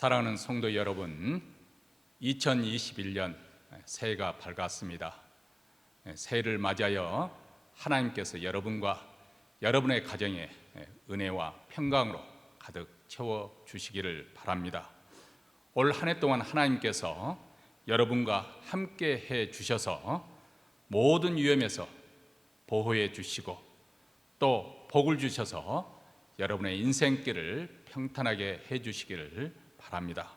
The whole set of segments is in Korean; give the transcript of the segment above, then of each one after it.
사랑하는 성도 여러분, 2021년 새해가 밝았습니다. 새해를 맞이하여 하나님께서 여러분과 여러분의 가정에 은혜와 평강으로 가득 채워주시기를 바랍니다. 올 한 해 동안 하나님께서 여러분과 함께 해 주셔서 모든 위험에서 보호해 주시고 또 복을 주셔서 여러분의 인생길을 평탄하게 해 주시기를 바랍니다.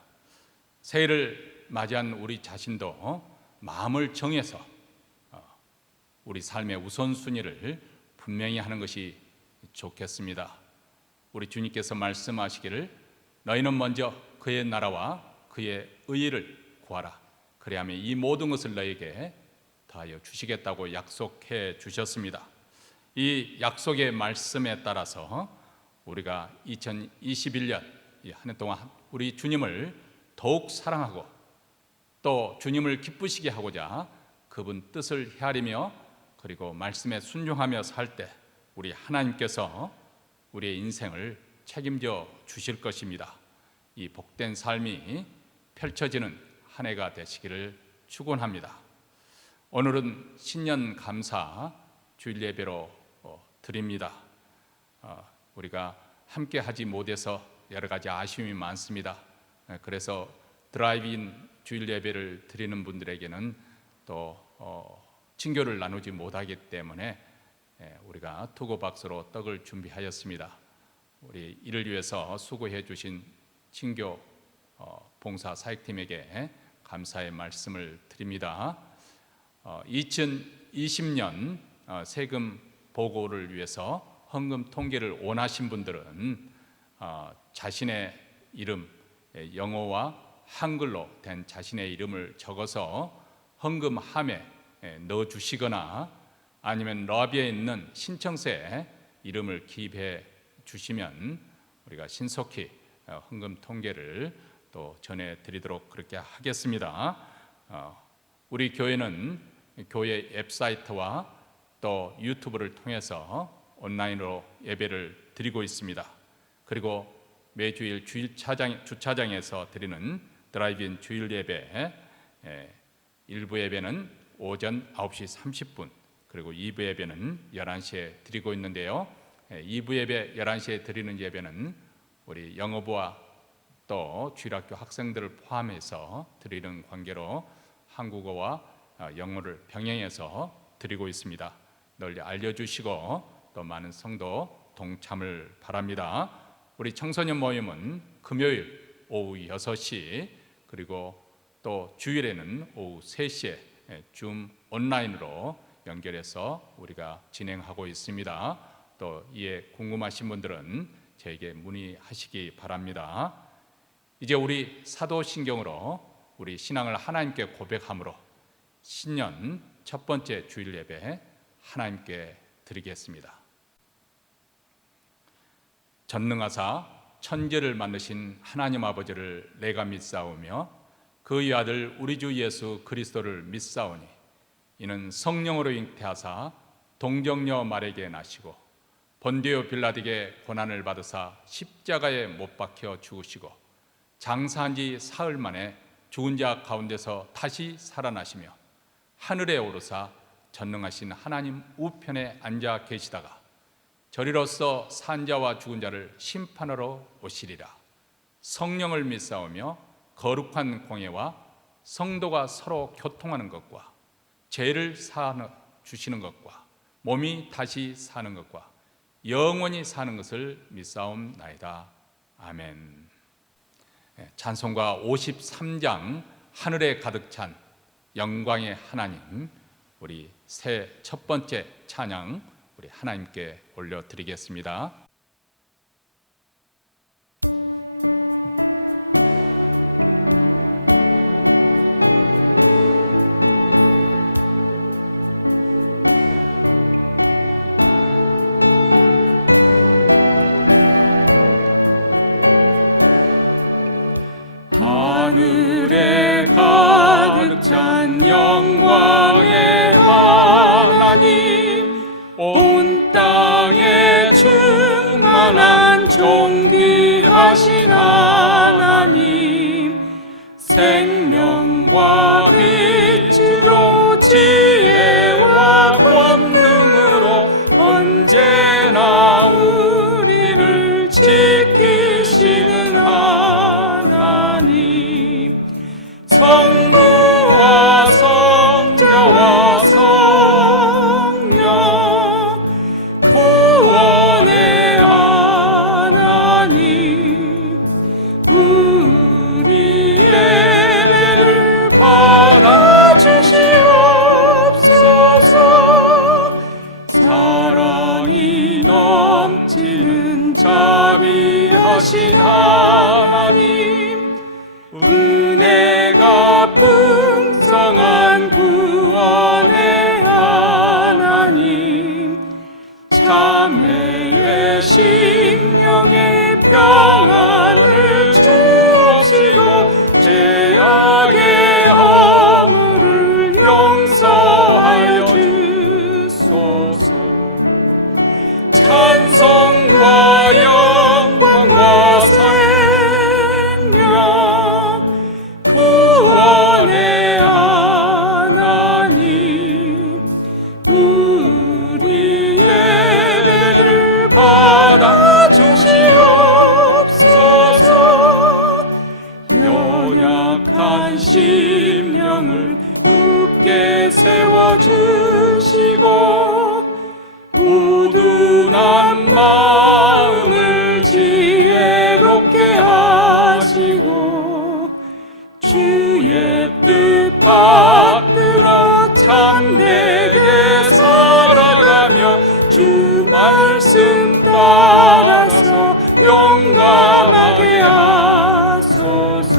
새해를 맞이한 우리 자신도 마음을 정해서 우리 삶의 우선순위를 분명히 하는 것이 좋겠습니다. 우리 주님께서 말씀하시기를 너희는 먼저 그의 나라와 그의 의를 구하라. 그리하면 이 모든 것을 너희에게 더하여 주시겠다고 약속해 주셨습니다. 이 약속의 말씀에 따라서 우리가 2021년 이 한 해 동안 우리 주님을 더욱 사랑하고 또 주님을 기쁘시게 하고자 그분 뜻을 헤아리며 그리고 말씀에 순종하며 살 때 우리 하나님께서 우리의 인생을 책임져 주실 것입니다. 이 복된 삶이 펼쳐지는 한 해가 되시기를 축원합니다. 오늘은 신년 감사 주일 예배로 드립니다. 우리가 함께 하지 못해서 여러 가지 아쉬움이 많습니다. 그래서 드라이브인 주일 예배를 드리는 분들에게는 또 친교를 나누지 못하기 때문에 우리가 투고 박스로 떡을 준비하였습니다. 우리 이를 위해서 수고해 주신 친교 봉사 사역팀에게 감사의 말씀을 드립니다. 2020년 세금 보고를 위해서 헌금 통계를 원하신 분들은 자신의 이름, 영어와 한글로 된 자신의 이름을 적어서 헌금함에 넣어주시거나 아니면 러비에 있는 신청서에 이름을 기입해 주시면 우리가 신속히 헌금 통계를 또 전해드리도록 그렇게 하겠습니다. 우리 교회는 교회 웹사이트와 또 유튜브를 통해서 온라인으로 예배를 드리고 있습니다. 그리고 매주일 주차장에서 드리는 드라이브인 주일 예배, 일부 예배는 오전 9시 30분 그리고 2부 예배는 11시에 드리고 있는데요. 2부 예배 11시에 드리는 예배는 우리 영어부와 또 주일학교 학생들을 포함해서 드리는 관계로 한국어와 영어를 병행해서 드리고 있습니다. 널리 알려주시고 또 많은 성도 동참을 바랍니다. 우리 청소년 모임은 금요일 오후 6시 그리고 또 주일에는 오후 3시에 줌 온라인으로 연결해서 우리가 진행하고 있습니다. 또 이에 궁금하신 분들은 저에게 문의하시기 바랍니다. 이제 우리 사도신경으로 우리 신앙을 하나님께 고백함으로 신년 첫 번째 주일 예배 하나님께 드리겠습니다. 전능하사 천지를 만드신 하나님 아버지를 내가 믿사오며 그의 아들 우리 주 예수 그리스도를 믿사오니 이는 성령으로 잉태하사 동정녀 마리아에게 나시고 본디오 빌라에게 고난을 받으사 십자가에 못 박혀 죽으시고 장사한 지 사흘 만에 죽은 자 가운데서 다시 살아나시며 하늘에 오르사 전능하신 하나님 우편에 앉아 계시다가 저리로서 산 자와 죽은 자를 심판하러 오시리라. 성령을 믿사오며 거룩한 공예와 성도가 서로 교통하는 것과 죄를 사하 주시는 것과 몸이 다시 사는 것과 영원히 사는 것을 믿사옵나이다. 아멘. 찬송가 53장 하늘에 가득 찬 영광의 하나님, 우리 새 첫 번째 찬양 우리 하나님께 올려드리겠습니다. 하늘에 가득 찬 영광의 하나님, 온 땅에 충만한 존귀하신 하나님, 되신 하나님, 은혜가 풍성한 구원의 하나님, 자매의 심령의 평안을 주옵시고 죄악의 허물을 용서하여 주소서. 찬송과 영광과 생명, 구원의 하나님, 우리 예배를 받아 주시옵소서. 연약한 심령을 굳게 세워주시고 우둔한 마음을 지혜롭게 하시고 주의 뜻 받들어 참되게 살아가며 주 말씀 따라서 용감하게 하소서.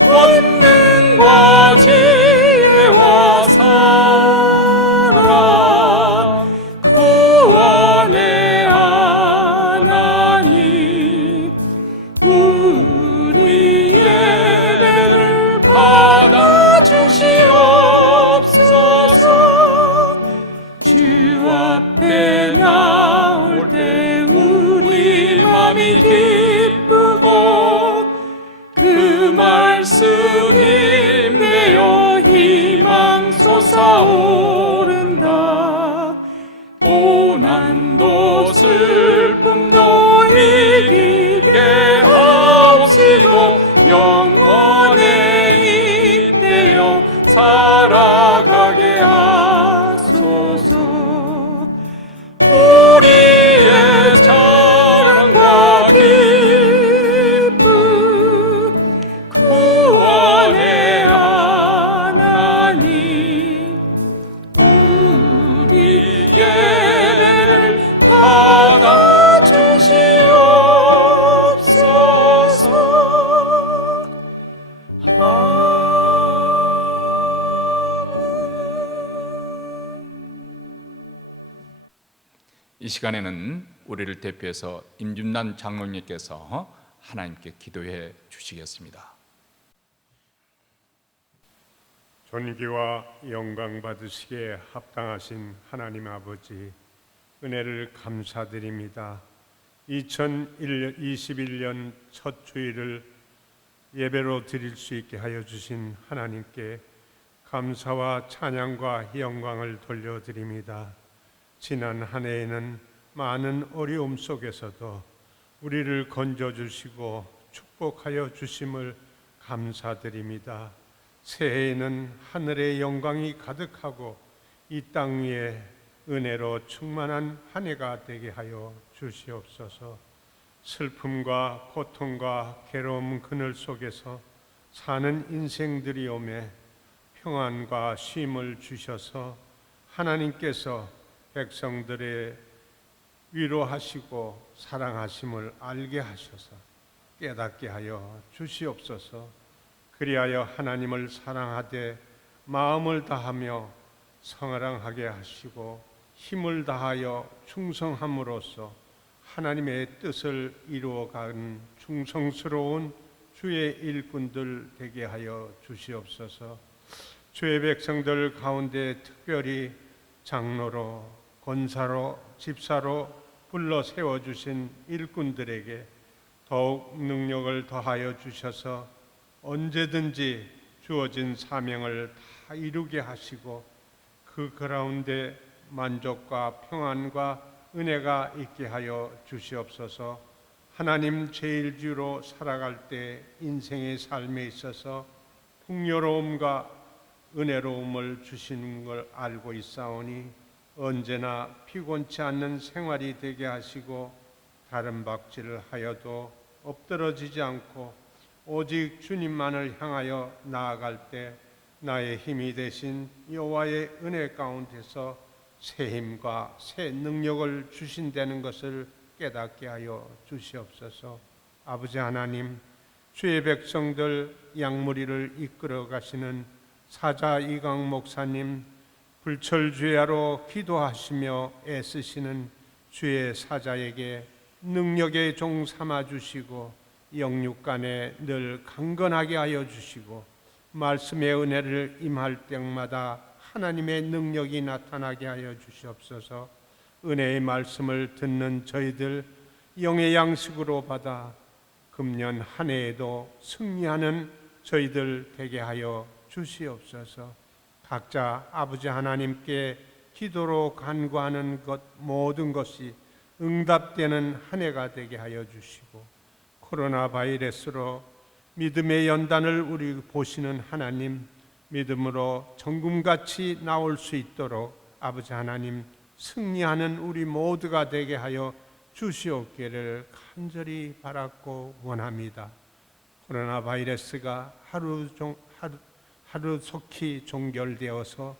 권능과 지혜와 사랑, 구원의 하나님, 우리 예배를 받아 주시옵소서. 주 앞에 나올 때 우리 맘이 기쁘고 그 말씀 힘내어 희망 솟아오른다. 고난도 슬픔도 이기게 하옵시고 영원에 잇대어 살아가게 하소서. 우리의 자랑과 기쁨, 구원의 하나님, 우리 예배를 받아 주시옵소서. 이 시간에는 우리를 대표해서 임준난 장로님께서 하나님께 기도해 주시겠습니다. 존귀와 영광 받으시기에 합당하신 하나님 아버지, 은혜를 감사드립니다. 2021년 첫 주일을 예배로 드릴 수 있게 하여 주신 하나님께 감사와 찬양과 영광을 돌려드립니다. 지난 한 해에는 많은 어려움 속에서도 우리를 건져주시고 축복하여 주심을 감사드립니다. 새해에는 하늘의 영광이 가득하고 이 땅 위에 은혜로 충만한 한 해가 되게 하여 주시옵소서. 슬픔과 고통과 괴로움 그늘 속에서 사는 인생들이 오매 평안과 쉼을 주셔서 하나님께서 백성들의 위로하시고 사랑하심을 알게 하셔서 깨닫게 하여 주시옵소서. 그리하여 하나님을 사랑하되 마음을 다하며 성랑하게 하시고 힘을 다하여 충성함으로써 하나님의 뜻을 이루어가는 충성스러운 주의 일꾼들 되게 하여 주시옵소서. 주의 백성들 가운데 특별히 장로로, 권사로, 집사로 불러 세워주신 일꾼들에게 더욱 능력을 더하여 주셔서 언제든지 주어진 사명을 다 이루게 하시고 그 가운데 만족과 평안과 은혜가 있게 하여 주시옵소서. 하나님 제일주로 살아갈 때 인생의 삶에 있어서 풍요로움과 은혜로움을 주시는 걸 알고 있사오니 언제나 피곤치 않는 생활이 되게 하시고 다른 박질을 하여도 엎드러지지 않고 오직 주님만을 향하여 나아갈 때 나의 힘이 되신 여호와의 은혜 가운데서 새 힘과 새 능력을 주신다는 것을 깨닫게 하여 주시옵소서. 아버지 하나님, 주의 백성들 양무리를 이끌어 가시는 사자 이강 목사님, 불철주야로 기도하시며 애쓰시는 주의 사자에게 능력의 종 삼아 주시고 영육간에 늘 강건하게 하여 주시고 말씀의 은혜를 임할 때마다 하나님의 능력이 나타나게 하여 주시옵소서. 은혜의 말씀을 듣는 저희들 영의 양식으로 받아 금년 한 해에도 승리하는 저희들 되게 하여 주시옵소서. 각자 아버지 하나님께 기도로 간구하는 것 모든 것이 응답되는 한 해가 되게 하여 주시고, 코로나 바이러스로 믿음의 연단을 우리 보시는 하나님, 믿음으로 정금같이 나올 수 있도록 아버지 하나님 승리하는 우리 모두가 되게 하여 주시옵기를 간절히 바랐고 원합니다. 코로나 바이러스가 하루속히 종결되어서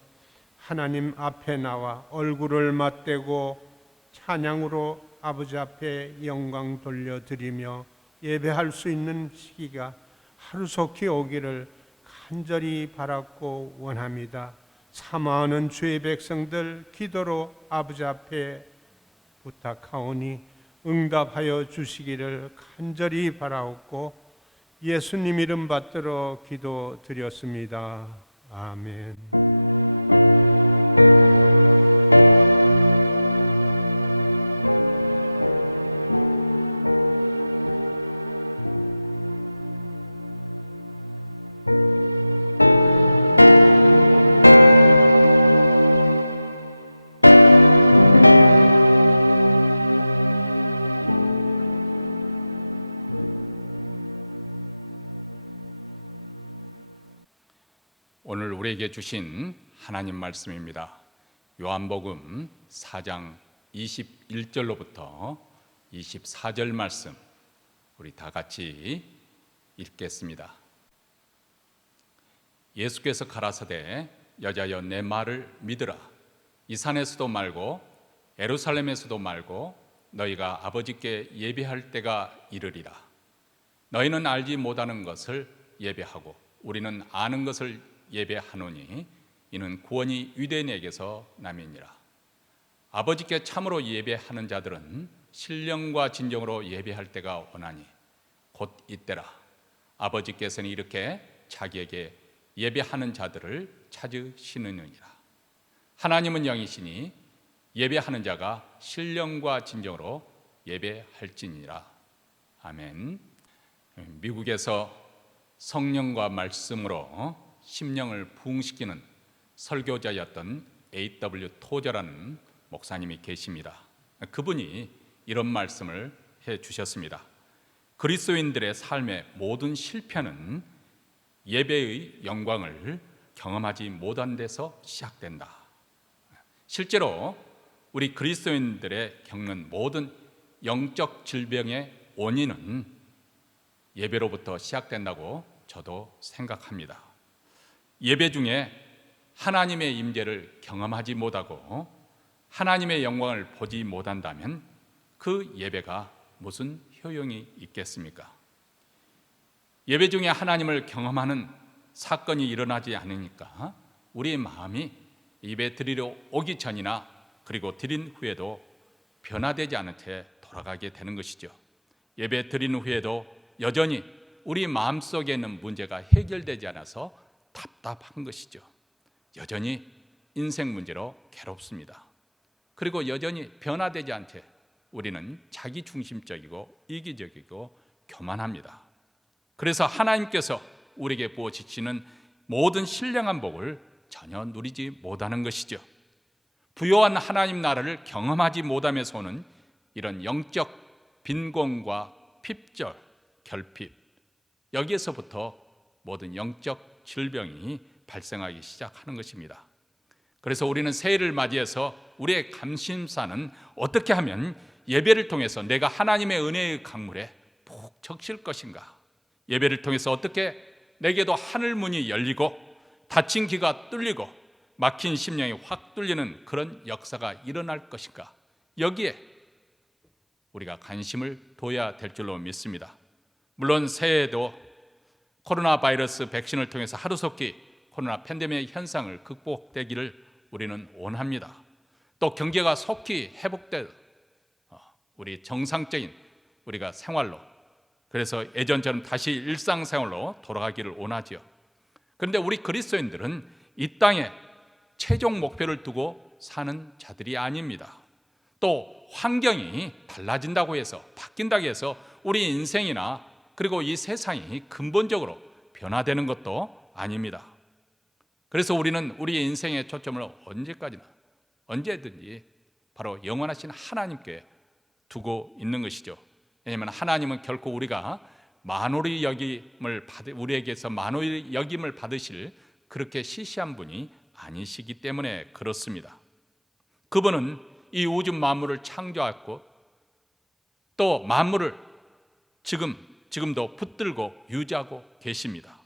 하나님 앞에 나와 얼굴을 맞대고 찬양으로 아버지 앞에 영광 돌려드리며 예배할 수 있는 시기가 하루속히 오기를 간절히 바랐고 원합니다. 사모하는 주의 백성들 기도로 아버지 앞에 부탁하오니 응답하여 주시기를 간절히 바라옵고 예수님 이름 받들어 기도드렸습니다. 아멘. 오늘 우리에게 주신 하나님 말씀입니다. 요한복음 4장 21절로부터 24절 말씀 우리 다 같이 읽겠습니다. 예수께서 가라사대 여자여 내 말을 믿으라. 이 산에서도 말고 예루살렘에서도 말고 너희가 아버지께 예배할 때가 이르리라. 너희는 알지 못하는 것을 예배하고 우리는 아는 것을 예배하노니 이는 구원이 유대인에게서 남이니라. 아버지께 참으로 예배하는 자들은 신령과 진정으로 예배할 때가 오나니 곧 이때라. 아버지께서는 이렇게 자기에게 예배하는 자들을 찾으시느니라. 하나님은 영이시니 예배하는 자가 신령과 진정으로 예배할지니라. 아멘. 미국에서 성령과 말씀으로 심령을 부흥시키는 설교자였던 A.W. 토저라는 목사님이 계십니다. 그분이 이런 말씀을 해주셨습니다. 그리스도인들의 삶의 모든 실패는 예배의 영광을 경험하지 못한 데서 시작된다. 실제로 우리 그리스도인들의 겪는 모든 영적 질병의 원인은 예배로부터 시작된다고 저도 생각합니다. 예배 중에 하나님의 임재를 경험하지 못하고 하나님의 영광을 보지 못한다면 그 예배가 무슨 효용이 있겠습니까? 예배 중에 하나님을 경험하는 사건이 일어나지 않으니까 우리의 마음이 예배 드리러 오기 전이나 그리고 드린 후에도 변화되지 않은 채 돌아가게 되는 것이죠. 예배 드린 후에도 여전히 우리 마음속에 있는 문제가 해결되지 않아서 답답한 것이죠. 여전히 인생 문제로 괴롭습니다. 그리고 여전히 변화되지 않은 채 우리는 자기중심적이고 이기적이고 교만합니다. 그래서 하나님께서 우리에게 부어주시는 모든 신령한 복을 전혀 누리지 못하는 것이죠. 부요한 하나님 나라를 경험하지 못하면서 오는 이런 영적 빈곤과 핍절, 결핍, 여기에서부터 모든 영적 질병이 발생하기 시작하는 것입니다. 그래서 우리는 새해를 맞이해서 우리의 감심사는 어떻게 하면 예배를 통해서 내가 하나님의 은혜의 강물에 푹 적실 것인가? 예배를 통해서 어떻게 내게도 하늘 문이 열리고 닫힌 귀가 뚫리고 막힌 심령이 확 뚫리는 그런 역사가 일어날 것인가? 여기에 우리가 관심을 둬야 될 줄로 믿습니다. 물론 새해에도 코로나 바이러스 백신을 통해서 하루속히 코로나 팬데믹 현상을 극복되기를 우리는 원합니다. 또 경제가 속히 회복돼 우리 정상적인 우리가 생활로, 그래서 예전처럼 다시 일상생활로 돌아가기를 원하지요. 그런데 우리 그리스도인들은 이 땅에 최종 목표를 두고 사는 자들이 아닙니다. 또 환경이 달라진다고 해서, 바뀐다고 해서 우리 인생이나 그리고 이 세상이 근본적으로 변화되는 것도 아닙니다. 그래서 우리는 우리 인생의 초점을 언제까지나 언제든지 바로 영원하신 하나님께 두고 있는 것이죠. 왜냐하면 하나님은 결코 우리가 우리에게서 만홀히 여김을 받으실 그렇게 시시한 분이 아니시기 때문에 그렇습니다. 그분은 이 우주 만물을 창조하고 또 만물을 지금도 붙들고 유지하고 계십니다.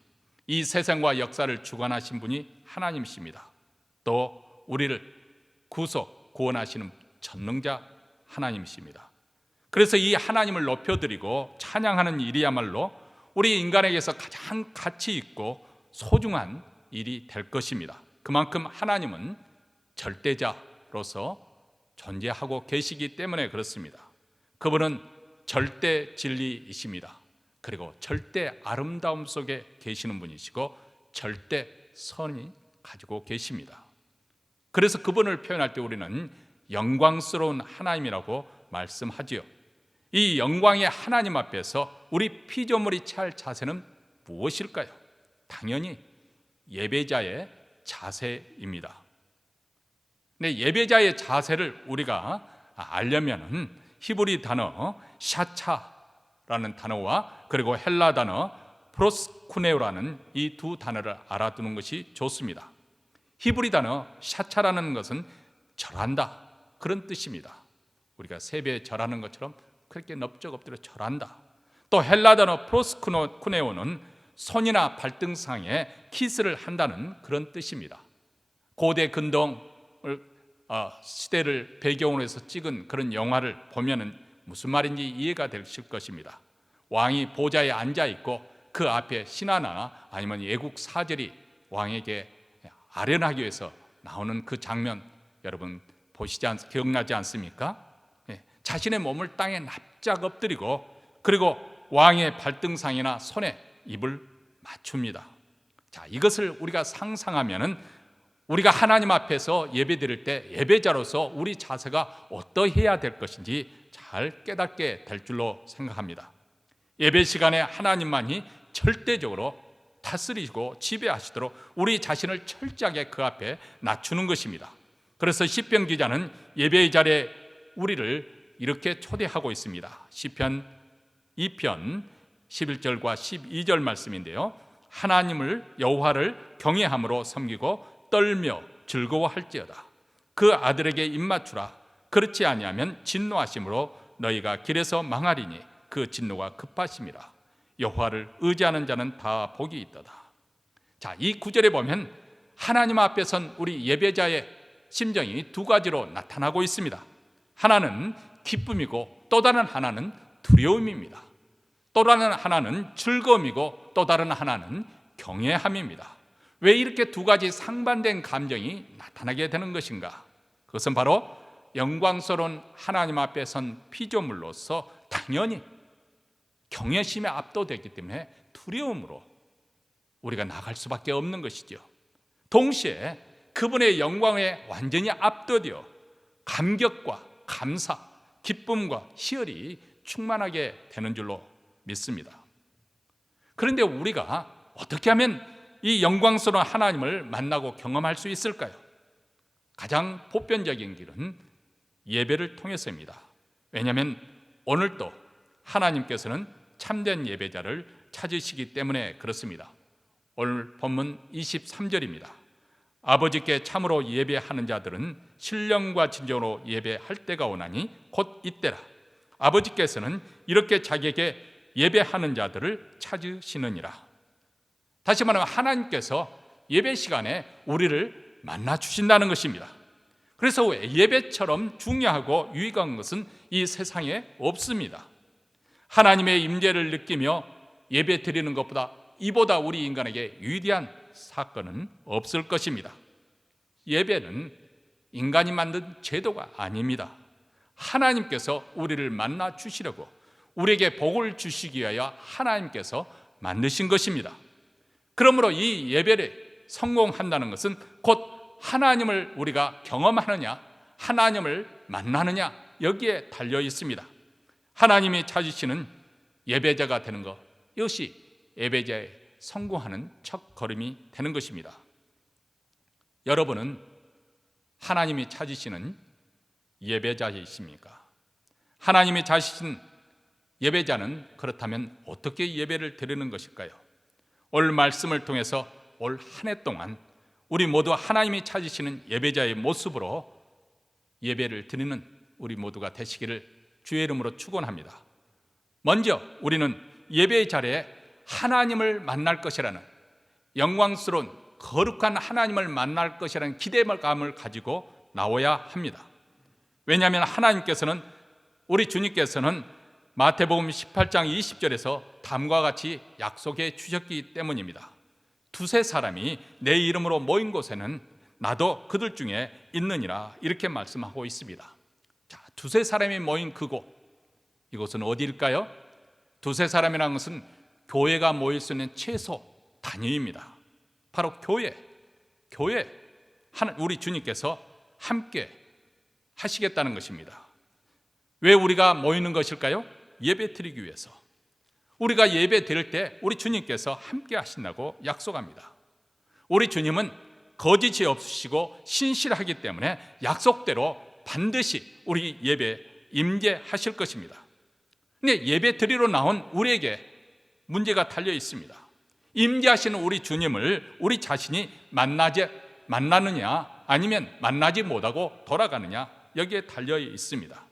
이 세상과 역사를 주관하신 분이 하나님이십니다. 또 우리를 구원하시는 전능자 하나님이십니다. 그래서 이 하나님을 높여드리고 찬양하는 일이야말로 우리 인간에게서 가장 가치 있고 소중한 일이 될 것입니다. 그만큼 하나님은 절대자로서 존재하고 계시기 때문에 그렇습니다. 그분은 절대 진리이십니다. 그리고 절대 아름다움 속에 계시는 분이시고 절대 선이 가지고 계십니다. 그래서 그분을 표현할 때 우리는 영광스러운 하나님이라고 말씀하지요. 이 영광의 하나님 앞에서 우리 피조물이 취할 자세는 무엇일까요? 당연히 예배자의 자세입니다. 근데 예배자의 자세를 우리가 알려면 히브리 단어 샤차라는 단어와 그리고 헬라 단어 프로스쿠네오라는 이 두 단어를 알아두는 것이 좋습니다. 히브리 단어 샤차라는 것은 절한다, 그런 뜻입니다. 우리가 세배에 절하는 것처럼 그렇게 넓적 엎드려 절한다. 또 헬라 단어 프로스쿠네오는 손이나 발등상에 키스를 한다는 그런 뜻입니다. 고대 근동을 시대를 배경으로 해서 찍은 그런 영화를 보면은 무슨 말인지 이해가 되실 것입니다. 왕이 보좌에 앉아 있고 그 앞에 신하나 아니면 예국 사절이 왕에게 아련하기 위해서 나오는 그 장면, 여러분 기억나지 않습니까? 자신의 몸을 땅에 납작 엎드리고 그리고 왕의 발등상이나 손에 입을 맞춥니다. 자, 이것을 우리가 상상하면은 우리가 하나님 앞에서 예배드릴 때 예배자로서 우리 자세가 어떠해야 될 것인지 잘 깨닫게 될 줄로 생각합니다. 예배 시간에 하나님만이 절대적으로 다스리고 지배하시도록 우리 자신을 철저하게 그 앞에 낮추는 것입니다. 그래서 시편 기자는 예배의 자리에 우리를 이렇게 초대하고 있습니다. 시편 2편 11절과 12절 말씀인데요. 하나님을 여호와를 경외함으로 섬기고 떨며 즐거워할지어다. 그 아들에게 입맞추라. 그렇지 아니하면 진노하심으로 너희가 길에서 망하리니 그 진노가 급하심이라. 여호와를 의지하는 자는 다 복이 있도다. 자, 이 구절에 보면 하나님 앞에 선 우리 예배자의 심정이 두 가지로 나타나고 있습니다. 하나는 기쁨이고 또 다른 하나는 두려움입니다. 또 다른 하나는 즐거움이고 또 다른 하나는 경외함입니다. 왜 이렇게 두 가지 상반된 감정이 나타나게 되는 것인가? 그것은 바로 영광스러운 하나님 앞에 선 피조물로서 당연히 경외심에 압도되기 때문에 두려움으로 우리가 나갈 수밖에 없는 것이죠. 동시에 그분의 영광에 완전히 압도되어 감격과 감사, 기쁨과 희열이 충만하게 되는 줄로 믿습니다. 그런데 우리가 어떻게 하면 이 영광스러운 하나님을 만나고 경험할 수 있을까요? 가장 보편적인 길은 예배를 통해서입니다. 왜냐하면 오늘도 하나님께서는 참된 예배자를 찾으시기 때문에 그렇습니다. 오늘 본문 23절입니다. 아버지께 참으로 예배하는 자들은 신령과 진정으로 예배할 때가 오나니 곧 이때라. 아버지께서는 이렇게 자기에게 예배하는 자들을 찾으시느니라. 다시 말하면 하나님께서 예배 시간에 우리를 만나 주신다는 것입니다. 그래서 예배처럼 중요하고 유익한 것은 이 세상에 없습니다. 하나님의 임재를 느끼며 예배 드리는 것보다 이보다 우리 인간에게 위대한 사건은 없을 것입니다. 예배는 인간이 만든 제도가 아닙니다. 하나님께서 우리를 만나 주시려고, 우리에게 복을 주시기 위하여 하나님께서 만드신 것입니다. 그러므로 이 예배를 성공한다는 것은 곧 하나님을 우리가 경험하느냐, 하나님을 만나느냐, 여기에 달려 있습니다. 하나님이 찾으시는 예배자가 되는 것, 이것이 예배자의 성공하는 첫 걸음이 되는 것입니다. 여러분은 하나님이 찾으시는 예배자이십니까? 하나님이 찾으신 예배자는 그렇다면 어떻게 예배를 드리는 것일까요? 오늘 말씀을 통해서 올 한 해 동안 우리 모두 하나님이 찾으시는 예배자의 모습으로 예배를 드리는 우리 모두가 되시기를 주의 이름으로 축원합니다. 먼저 우리는 예배의 자리에 하나님을 만날 것이라는, 영광스러운 거룩한 하나님을 만날 것이라는 기대감을 가지고 나와야 합니다. 왜냐하면 하나님께서는, 우리 주님께서는 마태복음 18장 20절에서 다음과 같이 약속해 주셨기 때문입니다. 두세 사람이 내 이름으로 모인 곳에는 나도 그들 중에 있느니라, 이렇게 말씀하고 있습니다. 자, 두세 사람이 모인 그곳, 이곳은 어디일까요? 두세 사람이라는 것은 교회가 모일 수 있는 최소 단위입니다. 바로 교회, 우리 주님께서 함께 하시겠다는 것입니다. 왜 우리가 모이는 것일까요? 예배 드리기 위해서. 우리가 예배 드릴 때 우리 주님께서 함께 하신다고 약속합니다. 우리 주님은 거짓이 없으시고 신실하기 때문에 약속대로 반드시 우리 예배에 임재하실 것입니다. 근데 예배 드리러 나온 우리에게 문제가 달려 있습니다. 임재하시는 우리 주님을 우리 자신이 만나느냐, 아니면 만나지 못하고 돌아가느냐, 여기에 달려 있습니다.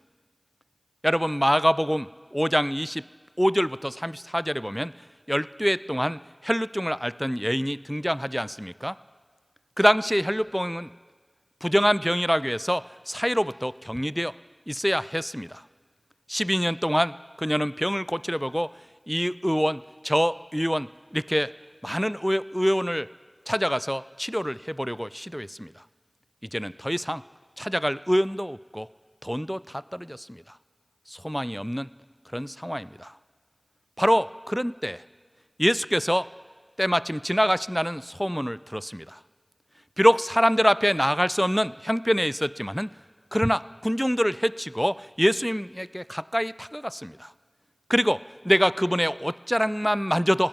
여러분, 마가복음 5장 25절부터 34절에 보면 12해 동안 혈루증을 앓던 여인이 등장하지 않습니까? 그 당시에 혈루병은 부정한 병이라고 해서 사회로부터 격리되어 있어야 했습니다. 12년 동안 그녀는 병을 고치려보고 이 의원, 저 의원, 이렇게 많은 의원을 찾아가서 치료를 해보려고 시도했습니다. 이제는 더 이상 찾아갈 의원도 없고 돈도 다 떨어졌습니다. 소망이 없는 그런 상황입니다. 바로 그런 때 예수께서 때마침 지나가신다는 소문을 들었습니다. 비록 사람들 앞에 나아갈 수 없는 형편에 있었지만은, 그러나 군중들을 해치고 예수님에게 가까이 다가갔습니다. 그리고 내가 그분의 옷자락만 만져도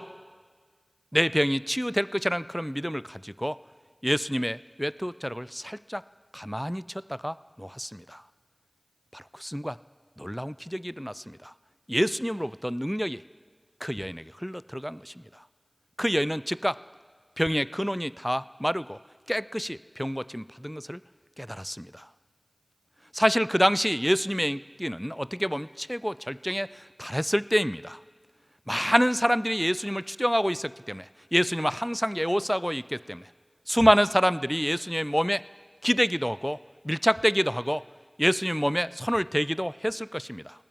내 병이 치유될 것이라는 그런 믿음을 가지고 예수님의 외투자락을 살짝 가만히 쳤다가 놓았습니다. 바로 그 순간 놀라운 기적이 일어났습니다. 예수님으로부터 능력이 그 여인에게 흘러 들어간 것입니다. 그 여인은 즉각 병의 근원이 다 마르고 깨끗이 병 고침 받은 것을 깨달았습니다. 사실 그 당시 예수님의 인기는 어떻게 보면 최고 절정에 달했을 때입니다. 많은 사람들이 예수님을 추종하고 있었기 때문에, 예수님을 항상 애호싸고 있기 때문에 수많은 사람들이 예수님의 몸에 기대기도 하고 밀착되기도 하고 예수님 몸에 손을 대기도 했을 것입니다.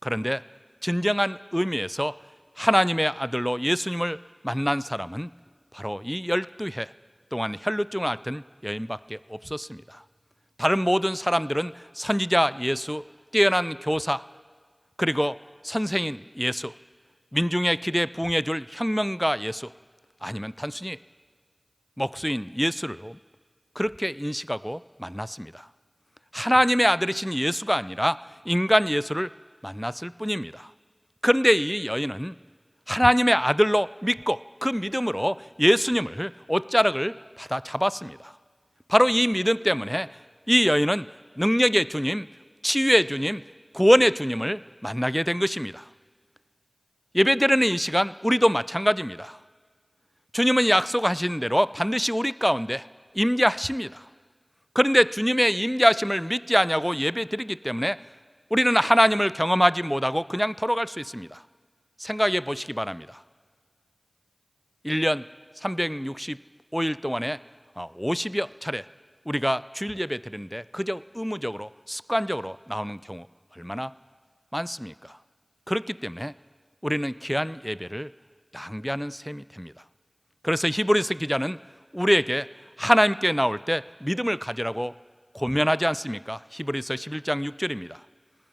그런데 진정한 의미에서 하나님의 아들로 예수님을 만난 사람은 바로 이 12해 동안 혈루증을 앓던 여인밖에 없었습니다. 다른 모든 사람들은 선지자 예수, 뛰어난 교사, 그리고 선생인 예수, 민중의 기대에 부응해줄 혁명가 예수, 아니면 단순히 목수인 예수를 그렇게 인식하고 만났습니다. 하나님의 아들이신 예수가 아니라 인간 예수를 만났을 뿐입니다. 그런데 이 여인은 하나님의 아들로 믿고 그 믿음으로 예수님을 옷자락을 받아 잡았습니다. 바로 이 믿음 때문에 이 여인은 능력의 주님, 치유의 주님, 구원의 주님을 만나게 된 것입니다. 예배드리는 이 시간 우리도 마찬가지입니다. 주님은 약속하신 대로 반드시 우리 가운데 임재하십니다. 그런데 주님의 임재하심을 믿지 않냐고 예배드리기 때문에 우리는 하나님을 경험하지 못하고 그냥 돌아갈 수 있습니다. 생각해 보시기 바랍니다. 1년 365일 동안에 50여 차례 우리가 주일 예배 드리는데 그저 의무적으로 습관적으로 나오는 경우 얼마나 많습니까? 그렇기 때문에 우리는 귀한 예배를 낭비하는 셈이 됩니다. 그래서 히브리서 기자는 우리에게 하나님께 나올 때 믿음을 가지라고 권면하지 않습니까? 히브리서 11장 6절입니다.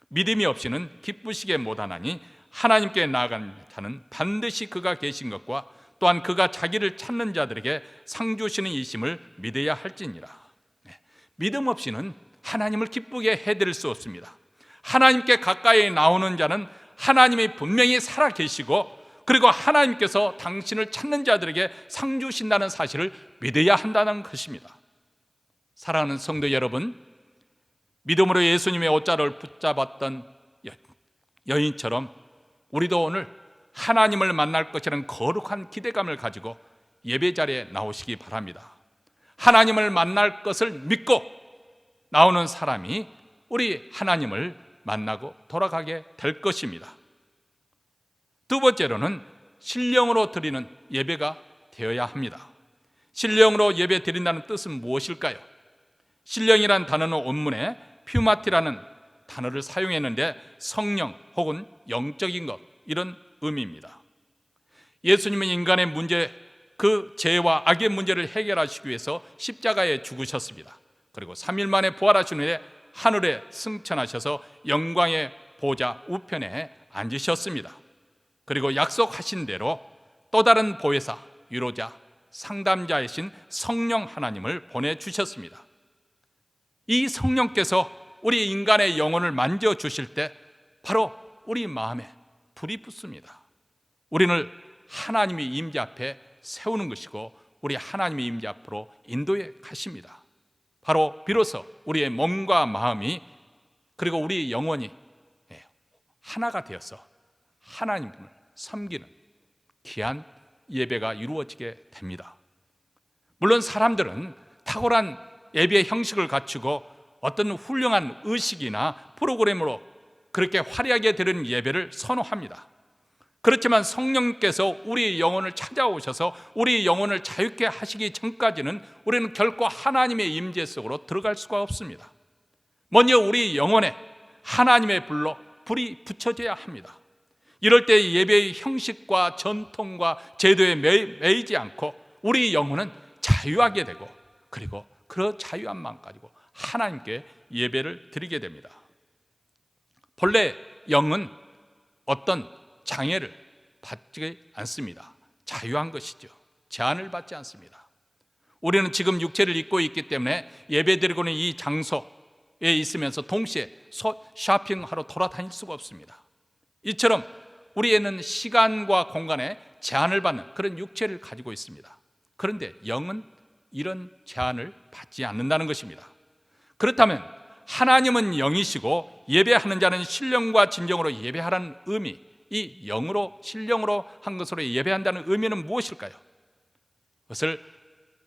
믿음이 없이는 기쁘시게 못하나니 하나님께 나아간 자는 반드시 그가 계신 것과 또한 그가 자기를 찾는 자들에게 상 주시는 이심을 믿어야 할지니라. 믿음 없이는 하나님을 기쁘게 해드릴 수 없습니다. 하나님께 가까이 나오는 자는 하나님이 분명히 살아 계시고 그리고 하나님께서 당신을 찾는 자들에게 상 주신다는 사실을 믿어야 한다는 것입니다. 사랑하는 성도 여러분, 믿음으로 예수님의 옷자를 붙잡았던 여인처럼 우리도 오늘 하나님을 만날 것이라는 거룩한 기대감을 가지고 예배 자리에 나오시기 바랍니다. 하나님을 만날 것을 믿고 나오는 사람이 우리 하나님을 만나고 돌아가게 될 것입니다. 두 번째로는 신령으로 드리는 예배가 되어야 합니다. 신령으로 예배 드린다는 뜻은 무엇일까요? 신령이란 단어는 원문에 퓨마티라는 단어를 사용했는데 성령 혹은 영적인 것, 이런 의미입니다. 예수님은 인간의 문제, 그 죄와 악의 문제를 해결하시기 위해서 십자가에 죽으셨습니다. 그리고 3일 만에 부활하신 후에 하늘에 승천하셔서 영광의 보좌 우편에 앉으셨습니다. 그리고 약속하신 대로 또 다른 보혜사, 위로자, 상담자이신 성령 하나님을 보내주셨습니다. 이 성령께서 우리 인간의 영혼을 만져주실 때 바로 우리 마음에 불이 붙습니다. 우리를 하나님의 임재 앞에 세우는 것이고 우리 하나님의 임재 앞으로 인도해 가십니다. 바로 비로소 우리의 몸과 마음이 그리고 우리 영혼이 하나가 되어서 하나님을 섬기는 귀한 예배가 이루어지게 됩니다. 물론 사람들은 탁월한 예배의 형식을 갖추고 어떤 훌륭한 의식이나 프로그램으로 그렇게 화려하게 드리는 예배를 선호합니다. 그렇지만 성령께서 우리 영혼을 찾아오셔서 우리 영혼을 자유케 하시기 전까지는 우리는 결코 하나님의 임재 속으로 들어갈 수가 없습니다. 먼저 우리 영혼에 하나님의 불로 불이 붙여져야 합니다. 이럴 때 예배의 형식과 전통과 제도에 매이지 않고 우리 영혼은 자유하게 되고 그리고 그 자유함만 가지고 하나님께 예배를 드리게 됩니다. 본래 영은 어떤 장애를 받지 않습니다. 자유한 것이죠. 제한을 받지 않습니다. 우리는 지금 육체를 입고 있기 때문에 예배드리고는 이 장소에 있으면서 동시에 쇼핑하러 돌아다닐 수가 없습니다. 이처럼 우리에는 시간과 공간에 제한을 받는 그런 육체를 가지고 있습니다. 그런데 영은 이런 제한을 받지 않는다는 것입니다. 그렇다면 하나님은 영이시고 예배하는 자는 신령과 진정으로 예배하라는 의미, 이 영으로 신령으로 한 것으로 예배한다는 의미는 무엇일까요? 그것을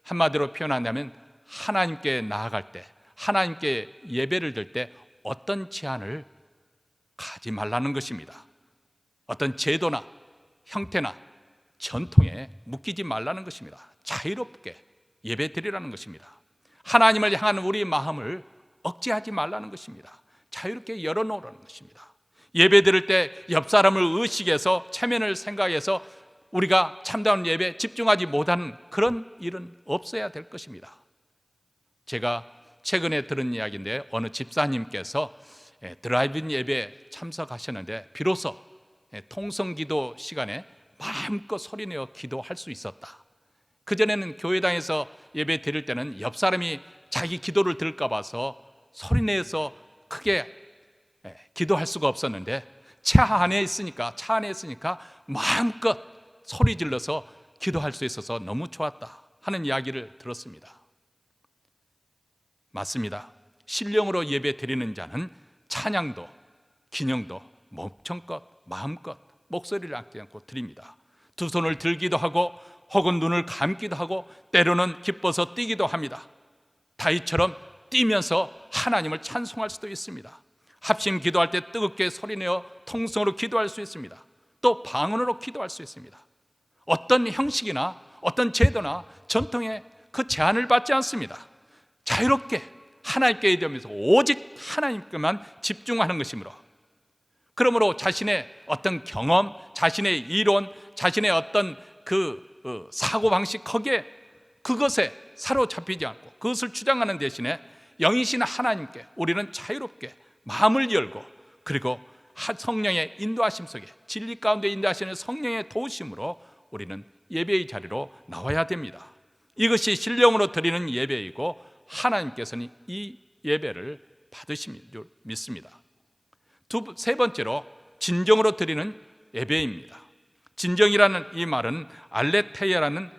한마디로 표현한다면 하나님께 나아갈 때, 하나님께 예배를 드릴 때 어떤 제한을 가지 말라는 것입니다. 어떤 제도나 형태나 전통에 묶이지 말라는 것입니다. 자유롭게 예배 드리라는 것입니다. 하나님을 향한 우리 마음을 억제하지 말라는 것입니다. 자유롭게 열어놓으라는 것입니다. 예배 드릴 때 옆 사람을 의식해서 체면을 생각해서 우리가 참다운 예배에 집중하지 못하는 그런 일은 없어야 될 것입니다. 제가 최근에 들은 이야기인데 어느 집사님께서 드라이브인 예배에 참석하셨는데 비로소 통성기도 시간에 마음껏 소리내어 기도할 수 있었다. 그전에는 교회당에서 예배 드릴 때는 옆 사람이 자기 기도를 들을까 봐서 소리내서 크게 기도할 수가 없었는데 차 안에 있으니까 마음껏 소리 질러서 기도할 수 있어서 너무 좋았다 하는 이야기를 들었습니다. 맞습니다. 신령으로 예배 드리는 자는 찬양도 기념도 목청껏 마음껏 목소리를 아끼지 않고 드립니다. 두 손을 들기도 하고 혹은 눈을 감기도 하고 때로는 기뻐서 뛰기도 합니다. 다윗처럼 뛰면서 하나님을 찬송할 수도 있습니다. 합심 기도할 때 뜨겁게 소리내어 통성으로 기도할 수 있습니다. 또 방언으로 기도할 수 있습니다. 어떤 형식이나 어떤 제도나 전통에 그 제한을 받지 않습니다. 자유롭게 하나님께 의지하면서 오직 하나님께만 집중하는 것이므로, 그러므로 자신의 어떤 경험, 자신의 이론, 자신의 어떤 그 사고방식, 그것에 사로잡히지 않고 그것을 주장하는 대신에 영이신 하나님께 우리는 자유롭게 마음을 열고, 그리고 성령의 인도하심 속에, 진리 가운데 인도하시는 성령의 도우심으로 우리는 예배의 자리로 나와야 됩니다. 이것이 신령으로 드리는 예배이고 하나님께서는 이 예배를 받으심을 믿습니다. 세 번째로 진정으로 드리는 예배입니다. 진정이라는 이 말은 알레테이아라는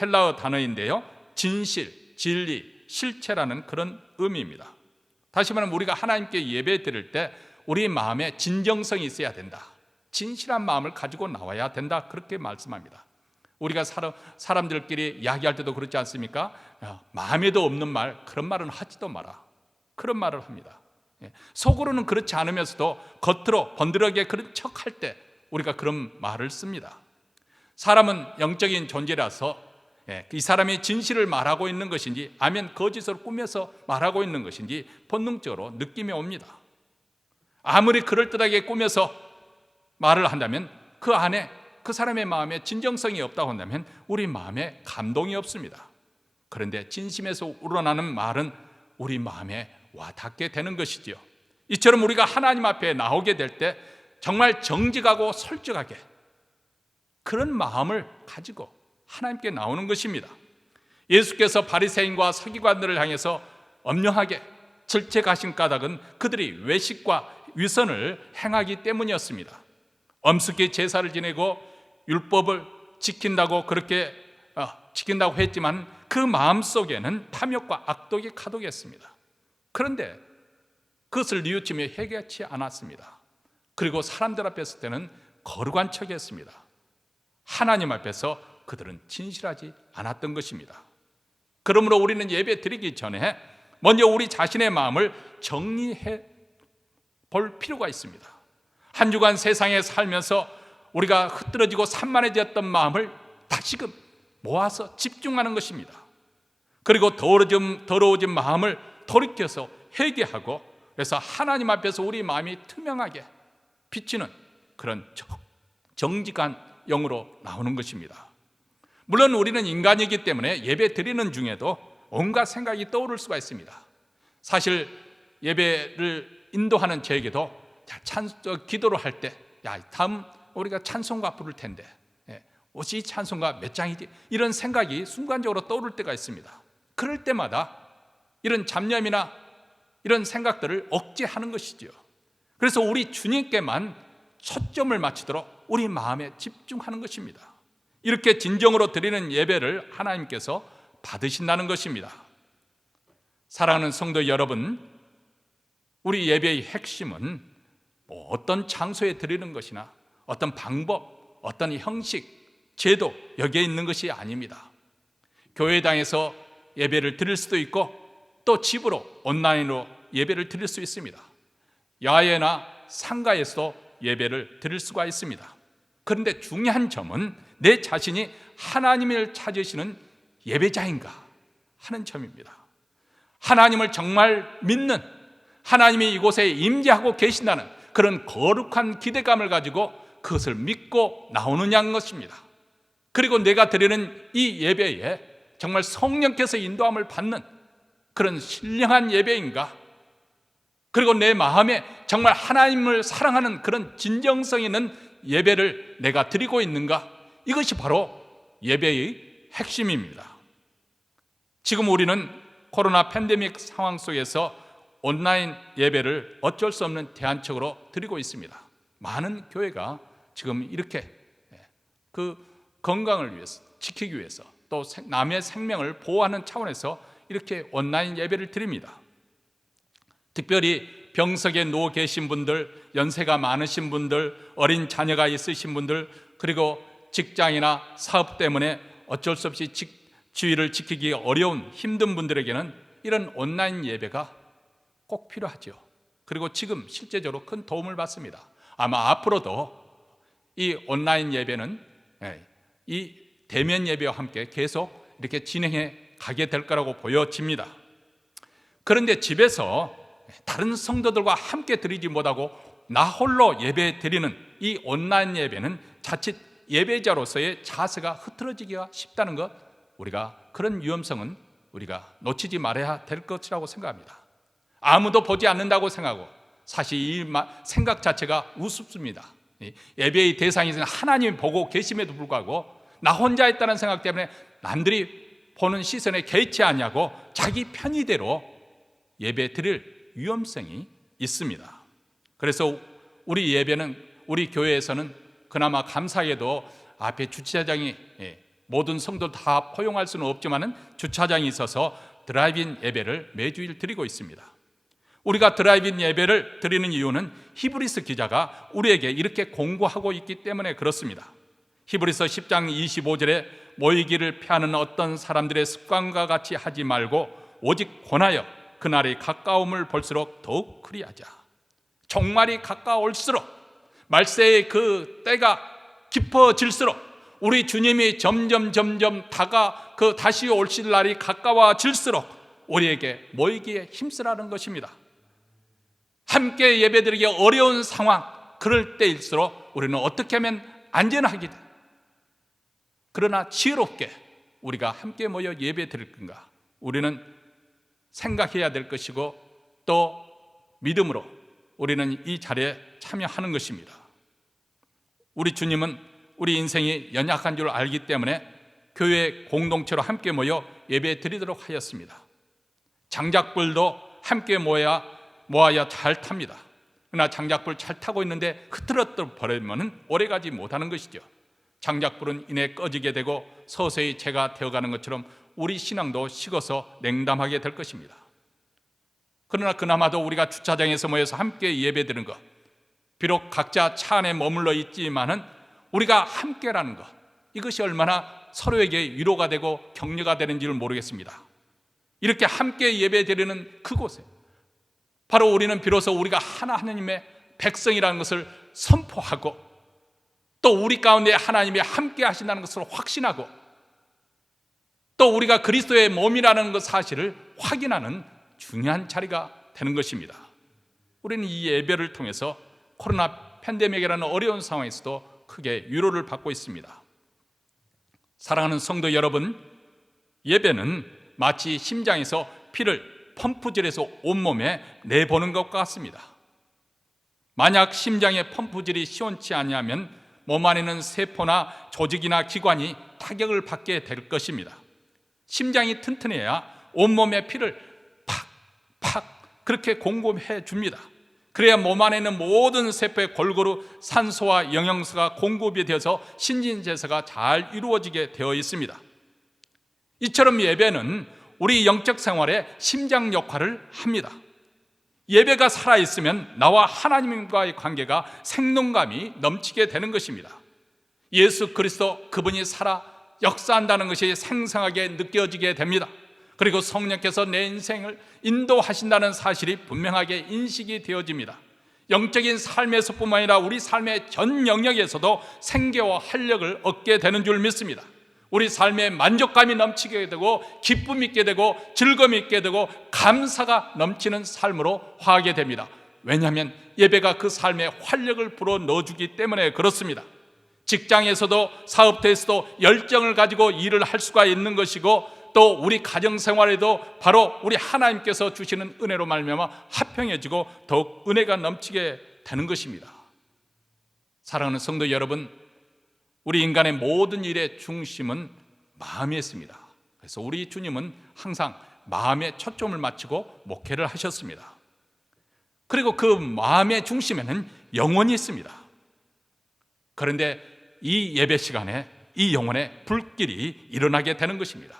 헬라어 단어인데요, 진실, 진리, 실체라는 그런 의미입니다. 다시 말하면 우리가 하나님께 예배 드릴 때 우리 마음에 진정성이 있어야 된다, 진실한 마음을 가지고 나와야 된다, 그렇게 말씀합니다. 우리가 사람들끼리 이야기할 때도 그렇지 않습니까? 마음에도 없는 말, 그런 말은 하지도 마라, 그런 말을 합니다. 속으로는 그렇지 않으면서도 겉으로 번드러게 그런 척할 때 우리가 그런 말을 씁니다. 사람은 영적인 존재라서 이 사람이 진실을 말하고 있는 것인지 아니면 거짓으로 꾸며서 말하고 있는 것인지 본능적으로 느낌이 옵니다. 아무리 그럴듯하게 꾸며서 말을 한다면 그 안에 그 사람의 마음에 진정성이 없다고 한다면 우리 마음에 감동이 없습니다. 그런데 진심에서 우러나는 말은 우리 마음에 와닿게 되는 것이지요. 이처럼 우리가 하나님 앞에 나오게 될 때 정말 정직하고 솔직하게 그런 마음을 가지고 하나님께 나오는 것입니다. 예수께서 바리새인과 서기관들을 향해서 엄령하게 질책하신 까닭은 그들이 외식과 위선을 행하기 때문이었습니다. 엄숙히 제사를 지내고 율법을 지킨다고 그렇게 지킨다고 했지만 그 마음속에는 탐욕과 악독이 가득했습니다. 그런데 그것을 뉘우치며 회개치 않았습니다. 그리고 사람들 앞에 설 때는 거룩한 척했습니다. 하나님 앞에서 그들은 진실하지 않았던 것입니다. 그러므로 우리는 예배 드리기 전에 먼저 우리 자신의 마음을 정리해 볼 필요가 있습니다. 한 주간 세상에 살면서 우리가 흐트러지고 산만해졌던 마음을 다시금 모아서 집중하는 것입니다. 그리고 더러워진 마음을 돌이켜서 회개하고, 그래서 하나님 앞에서 우리 마음이 투명하게 비치는 그런 정직한 영으로 나오는 것입니다. 물론 우리는 인간이기 때문에 예배 드리는 중에도 온갖 생각이 떠오를 수가 있습니다. 사실 예배를 인도하는 저에게도 기도를 할 때 다음 우리가 찬송가 부를 텐데 어찌 찬송가 몇 장이지, 이런 생각이 순간적으로 떠오를 때가 있습니다. 그럴 때마다 이런 잡념이나 이런 생각들을 억제하는 것이죠. 그래서 우리 주님께만 초점을 맞추도록 우리 마음에 집중하는 것입니다. 이렇게 진정으로 드리는 예배를 하나님께서 받으신다는 것입니다. 사랑하는 성도 여러분, 우리 예배의 핵심은 어떤 장소에 드리는 것이나 어떤 방법, 어떤 형식, 제도, 여기에 있는 것이 아닙니다. 교회당에서 예배를 드릴 수도 있고 또 집으로 온라인으로 예배를 드릴 수 있습니다. 야외나 상가에서도 예배를 드릴 수가 있습니다. 그런데 중요한 점은 내 자신이 하나님을 찾으시는 예배자인가 하는 점입니다. 하나님을 정말 믿는, 하나님이 이곳에 임재하고 계신다는 그런 거룩한 기대감을 가지고 그것을 믿고 나오느냐는 것입니다. 그리고 내가 드리는 이 예배에 정말 성령께서 인도함을 받는 그런 신령한 예배인가, 그리고 내 마음에 정말 하나님을 사랑하는 그런 진정성 있는 예배를 내가 드리고 있는가, 이것이 바로 예배의 핵심입니다. 지금 우리는 코로나 팬데믹 상황 속에서 온라인 예배를 어쩔 수 없는 대안책으로 드리고 있습니다. 많은 교회가 지금 이렇게 그 건강을 위해서, 지키기 위해서, 또 남의 생명을 보호하는 차원에서 이렇게 온라인 예배를 드립니다. 특별히 병석에 누워 계신 분들, 연세가 많으신 분들, 어린 자녀가 있으신 분들, 그리고 직장이나 사업 때문에 어쩔 수 없이 주의를 지키기 어려운 힘든 분들에게는 이런 온라인 예배가 꼭 필요하죠. 그리고 지금 실제적으로 큰 도움을 받습니다. 아마 앞으로도 이 온라인 예배는 이 대면 예배와 함께 계속 이렇게 진행해 가게 될 거라고 보여집니다. 그런데 집에서 다른 성도들과 함께 드리지 못하고 나 홀로 예배 드리는 이 온라인 예배는 자칫 예배자로서의 자세가 흐트러지기가 쉽다는 것, 우리가 그런 위험성은 우리가 놓치지 말아야 될 것이라고 생각합니다. 아무도 보지 않는다고 생각하고, 사실 이 생각 자체가 우습습니다. 예배의 대상이 하나님이 보고 계심에도 불구하고 나 혼자 있다는 생각 때문에 남들이 보는 시선에 개의치 않냐고 자기 편의대로 예배 드릴 위험성이 있습니다. 그래서 우리 예배는, 우리 교회에서는 그나마 감사하게도 앞에 주차장이 모든 성도를 다 포용할 수는 없지만 주차장이 있어서 드라이브인 예배를 매주일 드리고 있습니다. 우리가 드라이브인 예배를 드리는 이유는 히브리서 기자가 우리에게 이렇게 공고하고 있기 때문에 그렇습니다. 히브리서 10장 25절에 모이기를 피하는 어떤 사람들의 습관과 같이 하지 말고 오직 권하여 그날이 가까움을 볼수록 더욱 그리하자. 종말이 가까울수록, 말세의 그 때가 깊어질수록, 우리 주님이 점점 다시 오실 날이 가까워질수록 우리에게 모이기에 힘쓰라는 것입니다. 함께 예배드리기 어려운 상황, 그럴 때일수록 우리는 어떻게 하면 안전하게, 그러나 지혜롭게 우리가 함께 모여 예배 드릴 건가, 우리는 생각해야 될 것이고 또 믿음으로 우리는 이 자리에 참여하는 것입니다. 우리 주님은 우리 인생이 연약한 줄 알기 때문에 교회 공동체로 함께 모여 예배 드리도록 하였습니다. 장작불도 함께 모아야 잘 탑니다. 그러나 장작불 잘 타고 있는데 흐트러져 버리면 오래가지 못하는 것이죠. 장작불은 이내 꺼지게 되고 서서히 재가 되어가는 것처럼 우리 신앙도 식어서 냉담하게 될 것입니다. 그러나 그나마도 우리가 주차장에서 모여서 함께 예배드리는 것, 비록 각자 차 안에 머물러 있지만은 우리가 함께라는 것, 이것이 얼마나 서로에게 위로가 되고 격려가 되는지를 모르겠습니다. 이렇게 함께 예배드리는 그곳에 바로 우리는 비로소 우리가 하나님의 백성이라는 것을 선포하고 또 우리 가운데 하나님이 함께 하신다는 것을 확신하고 또 우리가 그리스도의 몸이라는 것 사실을 확인하는 중요한 자리가 되는 것입니다. 우리는 이 예배를 통해서 코로나 팬데믹이라는 어려운 상황에서도 크게 위로를 받고 있습니다. 사랑하는 성도 여러분, 예배는 마치 심장에서 피를 펌프질해서 온몸에 내보는 것과 같습니다. 만약 심장의 펌프질이 시원치 않으면 몸 안에는 세포나 조직이나 기관이 타격을 받게 될 것입니다. 심장이 튼튼해야 온몸에 피를 팍팍 그렇게 공급해 줍니다. 그래야 몸 안에 있는 모든 세포에 골고루 산소와 영양소가 공급이 되어서 신진대사가 잘 이루어지게 되어 있습니다. 이처럼 예배는 우리 영적 생활에 심장 역할을 합니다. 예배가 살아있으면 나와 하나님과의 관계가 생동감이 넘치게 되는 것입니다. 예수 그리스도 그분이 살아 역사한다는 것이 생생하게 느껴지게 됩니다. 그리고 성령께서 내 인생을 인도하신다는 사실이 분명하게 인식이 되어집니다. 영적인 삶에서뿐만 아니라 우리 삶의 전 영역에서도 생계와 활력을 얻게 되는 줄 믿습니다. 우리 삶에 만족감이 넘치게 되고 기쁨이 있게 되고 즐거움이 있게 되고 감사가 넘치는 삶으로 화하게 됩니다. 왜냐하면 예배가 그 삶에 활력을 불어 넣어주기 때문에 그렇습니다. 직장에서도 사업터에서도 열정을 가지고 일을 할 수가 있는 것이고 또 우리 가정생활에도 바로 우리 하나님께서 주시는 은혜로 말미암아 화평해지고 더욱 은혜가 넘치게 되는 것입니다. 사랑하는 성도 여러분, 우리 인간의 모든 일의 중심은 마음에 있습니다. 그래서 우리 주님은 항상 마음에 초점을 맞추고 목회를 하셨습니다. 그리고 그 마음의 중심에는 영혼이 있습니다. 그런데 이 예배 시간에 이 영혼의 불길이 일어나게 되는 것입니다.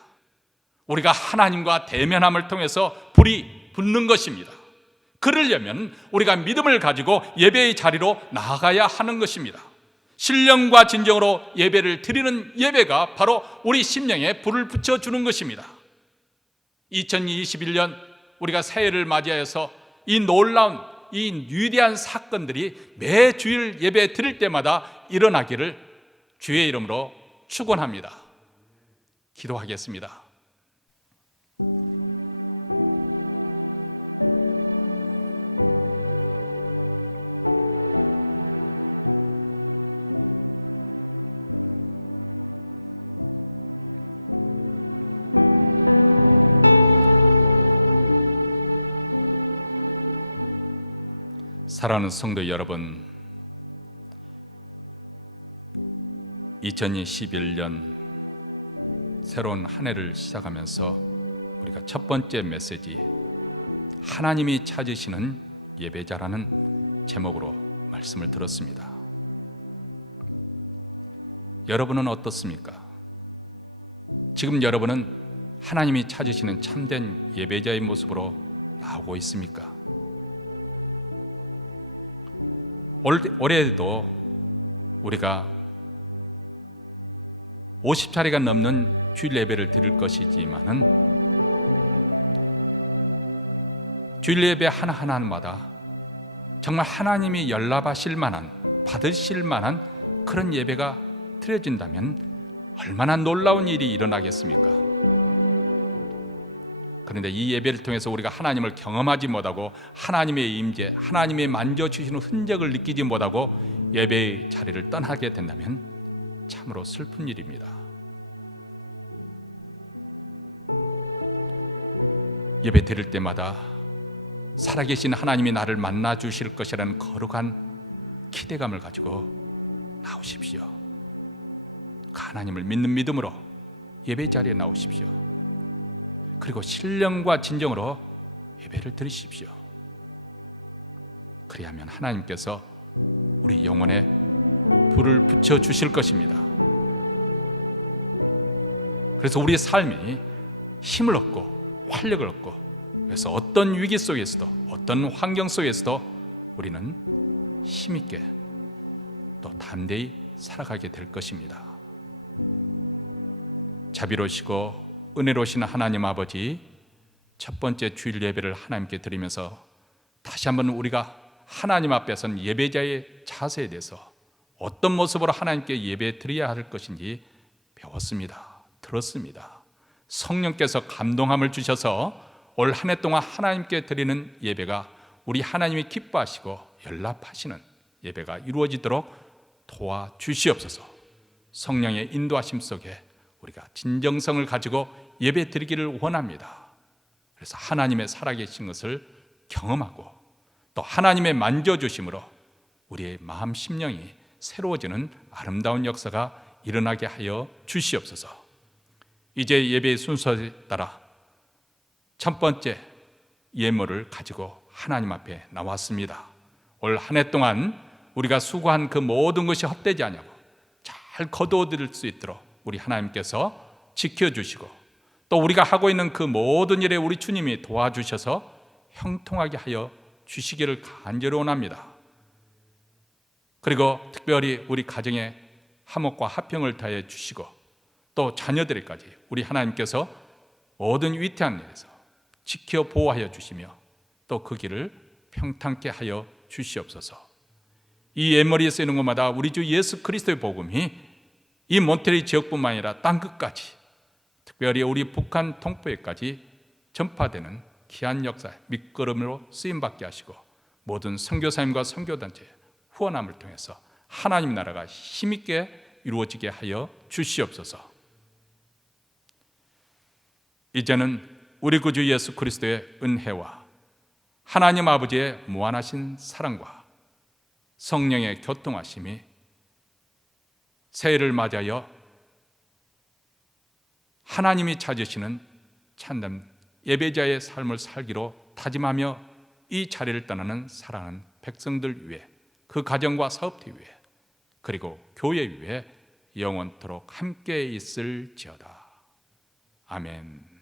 우리가 하나님과 대면함을 통해서 불이 붙는 것입니다. 그러려면 우리가 믿음을 가지고 예배의 자리로 나아가야 하는 것입니다. 신령과 진정으로 예배를 드리는 예배가 바로 우리 심령에 불을 붙여주는 것입니다. 2021년 우리가 새해를 맞이해서 이 놀라운 이 위대한 사건들이 매 주일 예배 드릴 때마다 일어나기를 주의 이름으로 축원합니다. 기도하겠습니다. 사랑하는 성도 여러분, 2021년 새로운 한 해를 시작하면서 우리가 첫 번째 메시지, 하나님이 찾으시는 예배자라는 제목으로 말씀을 들었습니다. 여러분은 어떻습니까? 지금 여러분은 하나님이 찾으시는 참된 예배자의 모습으로 나오고 있습니까? 올해도 우리가 50차례가 넘는 주일 예배를 드릴 것이지만은 주일 예배 하나하나마다 정말 하나님이 연락하실 만한, 받으실 만한 그런 예배가 드려진다면 얼마나 놀라운 일이 일어나겠습니까? 그런데 이 예배를 통해서 우리가 하나님을 경험하지 못하고 하나님의 임재, 하나님의 만져주시는 흔적을 느끼지 못하고 예배의 자리를 떠나게 된다면 참으로 슬픈 일입니다. 예배 드릴 때마다 살아계신 하나님이 나를 만나 주실 것이라는 거룩한 기대감을 가지고 나오십시오. 그 하나님을 믿는 믿음으로 예배 자리에 나오십시오. 그리고 신령과 진정으로 예배를 드리십시오. 그리하면 하나님께서 우리 영혼에 불을 붙여 주실 것입니다. 그래서 우리의 삶이 힘을 얻고 활력을 얻고, 그래서 어떤 위기 속에서도, 어떤 환경 속에서도 우리는 힘있게 또 담대히 살아가게 될 것입니다. 자비로우시고 은혜로우신 하나님 아버지, 첫 번째 주일 예배를 하나님께 드리면서 다시 한번 우리가 하나님 앞에 선 예배자의 자세에 대해서 어떤 모습으로 하나님께 예배 드려야 할 것인지 배웠습니다. 들었습니다. 성령께서 감동함을 주셔서 올 한 해 동안 하나님께 드리는 예배가 우리 하나님이 기뻐하시고 연락하시는 예배가 이루어지도록 도와주시옵소서. 성령의 인도하심 속에 우리가 진정성을 가지고 예배 드리기를 원합니다. 그래서 하나님의 살아계신 것을 경험하고 또 하나님의 만져주심으로 우리의 마음 심령이 새로워지는 아름다운 역사가 일어나게 하여 주시옵소서. 이제 예배의 순서에 따라 첫 번째 예물을 가지고 하나님 앞에 나왔습니다. 올 한 해 동안 우리가 수고한 그 모든 것이 헛되지 않냐고 잘 거두어드릴 수 있도록 우리 하나님께서 지켜주시고 또 우리가 하고 있는 그 모든 일에 우리 주님이 도와주셔서 형통하게 하여 주시기를 간절히 원합니다. 그리고 특별히 우리 가정에 화목과 화평을 다해 주시고 또 자녀들에까지 우리 하나님께서 모든 위태한 일에서 지켜 보호하여 주시며 또 그 길을 평탄케 하여 주시옵소서. 이 예물이 쓰이는 곳마다 우리 주 예수 그리스도의 복음이 이 몬테리 지역뿐만 아니라 땅 끝까지, 특별히 우리 북한 동포에까지 전파되는 귀한 역사, 밑거름으로 쓰임받게 하시고 모든 선교사님과 선교단체 후원함을 통해서 하나님 나라가 힘있게 이루어지게 하여 주시옵소서. 이제는 우리 구주 예수 그리스도의 은혜와 하나님 아버지의 무한하신 사랑과 성령의 교통하심이 새해를 맞아여 하나님이 찾으시는 참된 예배자의 삶을 살기로 다짐하며 이 자리를 떠나는 사랑하는 백성들 위해, 그 가정과 사업체 위해, 그리고 교회 위해 영원토록 함께 있을지어다. 아멘.